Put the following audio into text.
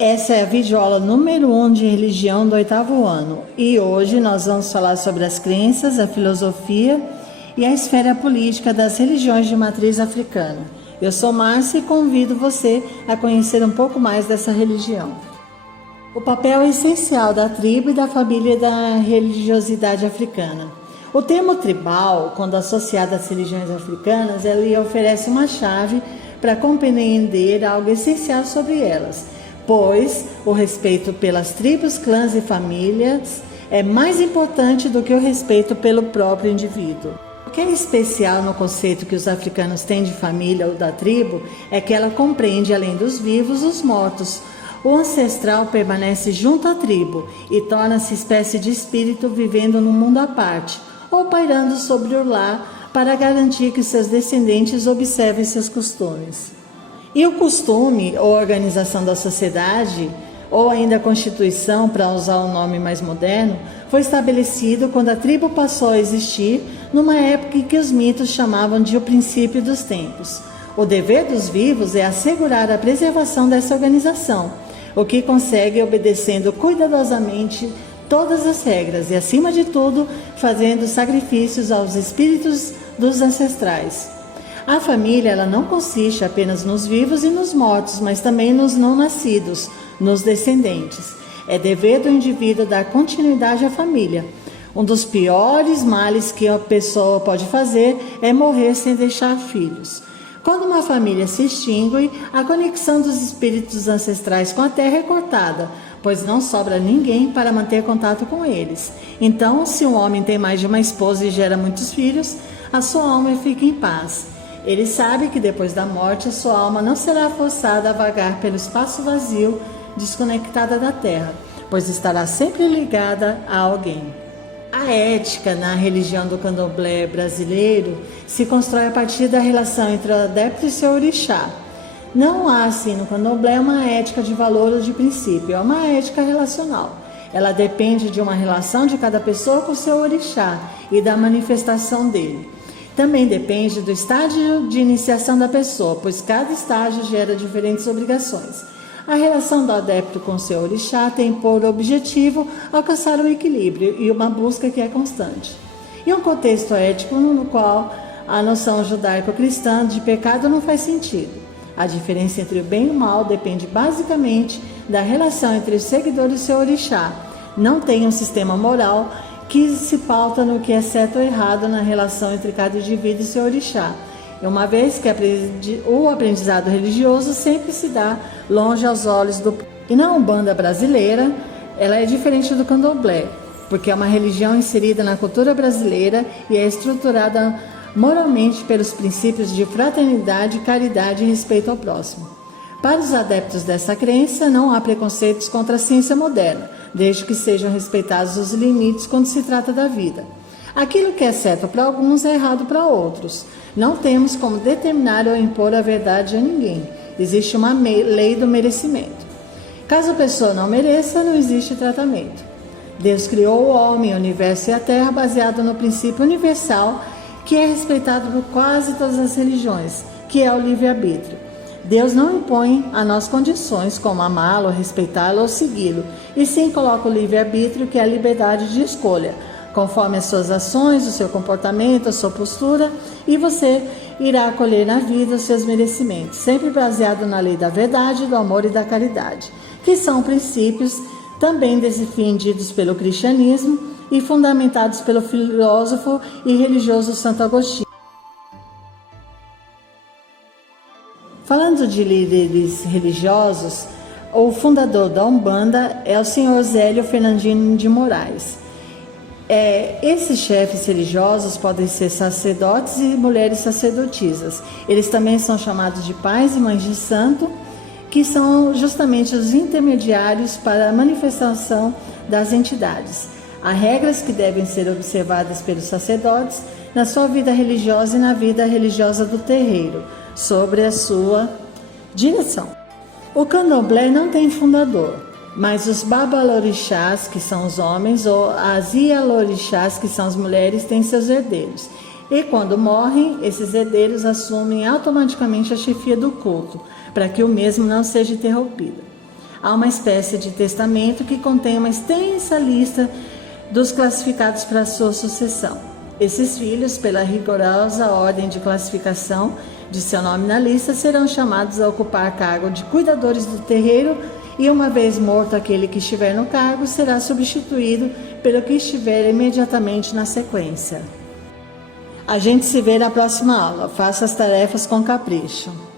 Essa é a videoaula número 1 de religião do 8º ano e hoje nós vamos falar sobre as crenças, a filosofia e a esfera política das religiões de matriz africana. Eu sou Márcia e convido você a conhecer um pouco mais dessa religião. O papel essencial da tribo e da família da religiosidade africana. O termo tribal, quando associado às religiões africanas, ele oferece uma chave para compreender algo essencial sobre elas, pois o respeito pelas tribos, clãs e famílias é mais importante do que o respeito pelo próprio indivíduo. O que é especial no conceito que os africanos têm de família ou da tribo é que ela compreende, além dos vivos, os mortos. O ancestral permanece junto à tribo e torna-se espécie de espírito vivendo num mundo à parte, ou pairando sobre o lar para garantir que seus descendentes observem seus costumes. E o costume, ou organização da sociedade, ou ainda a constituição, para usar o nome mais moderno, foi estabelecido quando a tribo passou a existir, numa época em que os mitos chamavam de o princípio dos tempos. O dever dos vivos é assegurar a preservação dessa organização, o que consegue obedecendo cuidadosamente todas as regras e, acima de tudo, fazendo sacrifícios aos espíritos dos ancestrais. A família ela não consiste apenas nos vivos e nos mortos, mas também nos não nascidos, nos descendentes. É dever do indivíduo dar continuidade à família. Um dos piores males que a pessoa pode fazer é morrer sem deixar filhos. Quando uma família se extingue, a conexão dos espíritos ancestrais com a terra é cortada, pois não sobra ninguém para manter contato com eles. Então, se um homem tem mais de uma esposa e gera muitos filhos, a sua alma fica em paz. Ele sabe que depois da morte a sua alma não será forçada a vagar pelo espaço vazio, desconectada da terra, pois estará sempre ligada a alguém. A ética na religião do candomblé brasileiro se constrói a partir da relação entre o adepto e seu orixá. Não há assim no candomblé uma ética de valor ou de princípio, é uma ética relacional. Ela depende de uma relação de cada pessoa com seu orixá e da manifestação dele. Também depende do estágio de iniciação da pessoa, pois cada estágio gera diferentes obrigações. A relação do adepto com seu orixá tem por objetivo alcançar um equilíbrio e uma busca que é constante. E um contexto ético no qual a noção judaico-cristã de pecado não faz sentido. A diferença entre o bem e o mal depende basicamente da relação entre o seguidor e seu orixá. Não tem um sistema moral que se pauta no que é certo ou errado na relação entre cada indivíduo e seu orixá, uma vez que o aprendizado religioso sempre se dá longe aos olhos do... E na Umbanda brasileira, ela é diferente do candomblé, porque é uma religião inserida na cultura brasileira e é estruturada moralmente pelos princípios de fraternidade, caridade e respeito ao próximo. Para os adeptos dessa crença, não há preconceitos contra a ciência moderna, desde que sejam respeitados os limites quando se trata da vida. Aquilo que é certo para alguns é errado para outros. Não temos como determinar ou impor a verdade a ninguém. Existe uma lei do merecimento. Caso a pessoa não mereça, não existe tratamento. Deus criou o homem, o universo e a terra baseado no princípio universal que é respeitado por quase todas as religiões, que é o livre-arbítrio. Deus não impõe a nós condições como amá-lo, respeitá-lo ou segui-lo, e sim coloca o livre-arbítrio, que é a liberdade de escolha, conforme as suas ações, o seu comportamento, a sua postura, e você irá acolher na vida os seus merecimentos, sempre baseado na lei da verdade, do amor e da caridade, que são princípios também defendidos pelo cristianismo e fundamentados pelo filósofo e religioso Santo Agostinho. Falando de líderes religiosos, o fundador da Umbanda é o senhor Zélio Fernandino de Moraes. Esses chefes religiosos podem ser sacerdotes e mulheres sacerdotisas. Eles também são chamados de pais e mães de santo, que são justamente os intermediários para a manifestação das entidades. Há regras que devem ser observadas pelos sacerdotes na sua vida religiosa e na vida religiosa do terreiro, sobre a sua direção. O candomblé não tem fundador, mas os babalorixás, que são os homens, ou as ialorixás, que são as mulheres, têm seus herdeiros. E quando morrem, esses herdeiros assumem automaticamente a chefia do culto, para que o mesmo não seja interrompido. há uma espécie de testamento que contém uma extensa lista dos classificados para a sua sucessão. Esses filhos, pela rigorosa ordem de classificação de seu nome na lista, serão chamados a ocupar cargo de cuidadores do terreiro e, uma vez morto aquele que estiver no cargo, será substituído pelo que estiver imediatamente na sequência. A gente se vê na próxima aula. Faça as tarefas com capricho.